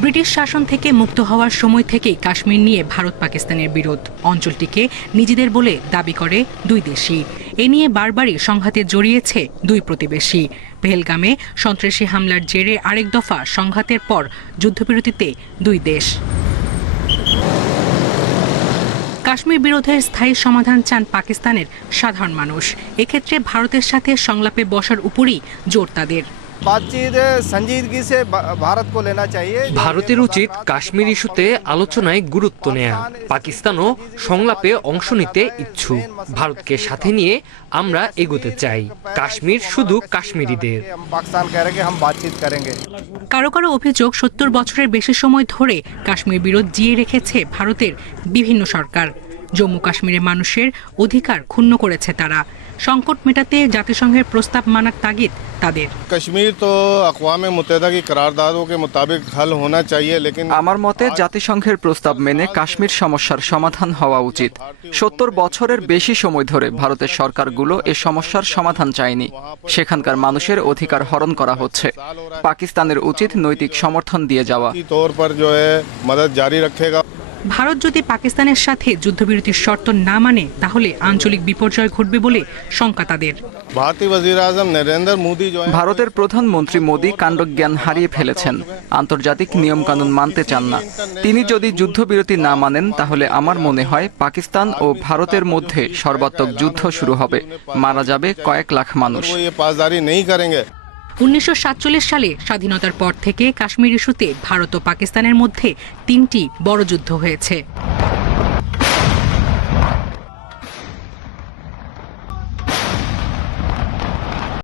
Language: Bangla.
ব্রিটিশ শাসন থেকে মুক্ত হওয়ার সময় থেকেই কাশ্মীর নিয়ে ভারত পাকিস্তানের বিরোধ। অঞ্চলটিকে নিজেদের বলে দাবি করে দুই দেশই। এ নিয়ে বারবারই সংঘাতে জড়িয়েছে দুই প্রতিবেশী। পেহেলগামে সন্ত্রাসী হামলার জেরে আরেক দফা সংঘাতের পর যুদ্ধবিরতিতে দুই দেশ। কাশ্মীর বিরোধের স্থায়ী সমাধান চান পাকিস্তানের সাধারণ মানুষ। এক্ষেত্রে ভারতের সাথে সংলাপে বসার উপরই জোর তাদের। ভারতের উচিত কাশ্মীর ইস্যুতে আলোচনায় গুরুত্ব নেয়া। পাকিস্তানও সংলাপে অংশ নিতে ইচ্ছুক। ভারতকে সাথে নিয়ে আমরা এগোতে চাই। কাশ্মীর শুধু কাশ্মীরিদের। কারও কারও অভিযোগ সত্তর বছরের বেশি সময় ধরে কাশ্মীর বিরোধ জিয়ে রেখেছে ভারতের বিভিন্ন সরকার। জম্মু কাশ্মীরের মানুষের অধিকার ক্ষুণ্ণ করেছে তারা সংকট মেটাতে জাতিসংঘের প্রস্তাব মানার তাগিদ তাদের कश्मीर तो अकवा मुतहदा की करारदादों के मुताबिक हल होना चाहिए लेकिन আমার মতে জাতিসংঘের প্রস্তাব মেনে কাশ্মীর সমস্যার সমাধান হওয়া উচিত সত্তর বছরের বেশি সময় ধরে ভারতের সরকারগুলো এ সমস্যার সমাধান চায়নি সেখানকার মানুষের অধিকার হরণ করা হচ্ছে পাকিস্তানের উচিত নৈতিক সমর্থন দিয়ে যাওয়া की तौर पर जो है मदद जारी रखेगा ভারত যদি পাকিস্তানের সাথে যুদ্ধবিরতির শর্ত না মানে তাহলে আঞ্চলিক বিপর্যয় ঘটবে বলে শঙ্কা তাদের। ভারতের প্রধানমন্ত্রী মোদী কাণ্ডজ্ঞান হারিয়ে ফেলেছেন। আন্তর্জাতিক নিয়মকানুন মানতে চান না। তিনি যদি যুদ্ধবিরতি না মানেন তাহলে আমার মনে হয় পাকিস্তান ও ভারতের মধ্যে সর্বাত্মক যুদ্ধ শুরু হবে। মারা যাবে কয়েক লাখ মানুষ। উনিশশো সাতচল্লিশ সালে স্বাধীনতার পর থেকে কাশ্মীর ইস্যুতে ভারত ও পাকিস্তানের মধ্যে তিনটি বড় যুদ্ধ হয়েছে।